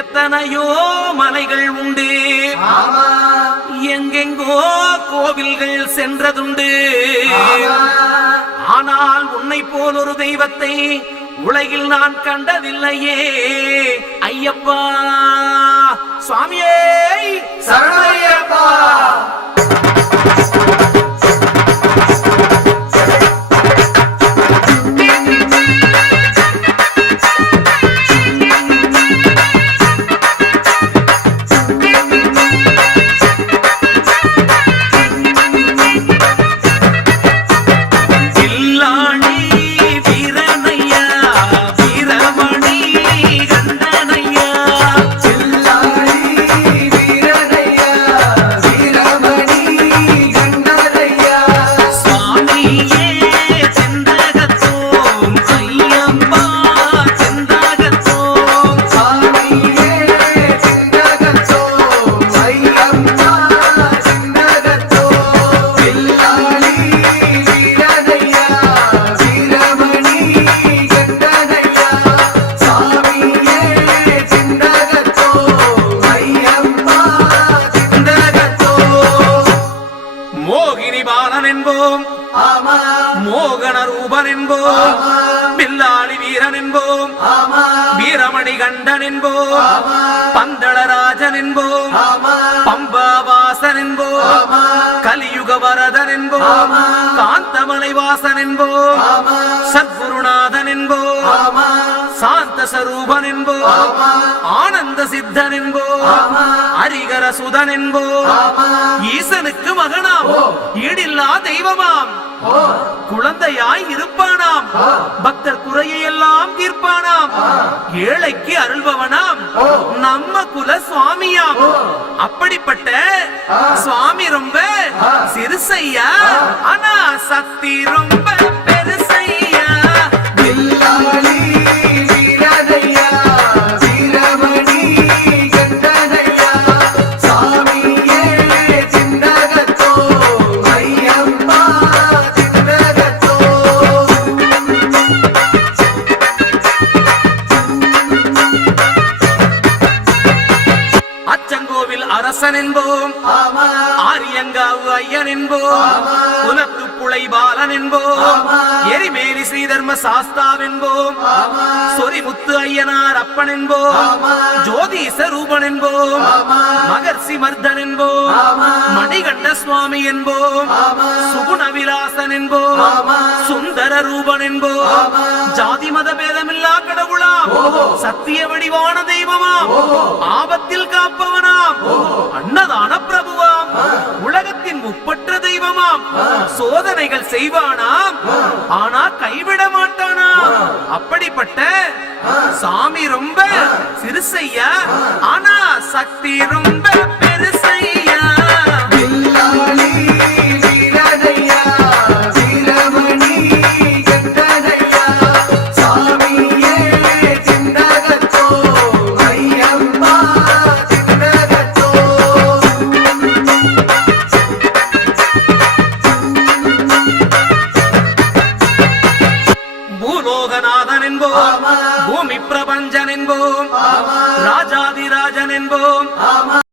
எத்தனையோ மலைகள் உண்டு எங்கெங்கோ கோவில்கள் சென்றதுண்டு ஆனால் உன்னை போல் ஒரு தெய்வத்தை உலகில் நான் கண்டதில்லையே ஐயப்பா சுவாமியே சரணையப்பா என்போம் மோகன ரூபன் என்போம் பில்லாளி வீரன் என்போம் வீரமணி கண்டன் என்போம் பந்தளராஜன் என்போம் பம்பாவாசன் என்போம் கலியுக வரதன் என்போம் சாந்தமலை வாசன் என்போம் சத்குருநாதன் என்போம் சாந்த சரூபன் என்போம் ஆனந்த சித்தன் என்போம் ஹரிகர சுதன் ஈசனுக்கு மகனாம் ஈடில்லா தெய்வமாம் குழந்தையாய் இருப்பானாம் பக்தர் குறையெல்லாம் தீர்ப்பானாம் ஏழைக்கு அருள்பவனாம் நம்ம குல சுவாமியாம் அப்படிப்பட்ட சுவாமி ரொம்ப சிறுசையா ஆனா சத்திரும் அரசன் என்போம் ஆரியங்காவு ஐயன் என்போம் குலத்து புழை பாலன் என்போம் எரிமேலி ஸ்ரீதர்ம சாஸ்தாவ் சொரிமுத்து ஐயனார் அப்பன் என்போம் ஜோதிச ரூபன் என்போம் மர்தன் என்போம் மணிகண்ட சுவாமி என்போம் சுகுண விலாசன் என்போம் சுந்தர ரூபன் என்போம் ஜாதி மத பேதமில்லா கடவுளா சத்திய வடிவான தெய்வமா ஆபத்தில் காப்பவன் செய்வானா ஆனா கைவிட மாட்டானா அப்படிப்பட்ட சாமி ரொம்ப சிறுசையா ஆனா சக்தி ரொம்ப என்போம் பூமி பிரபஞ்சன் என்போம் ராஜாதிராஜன் என்போம்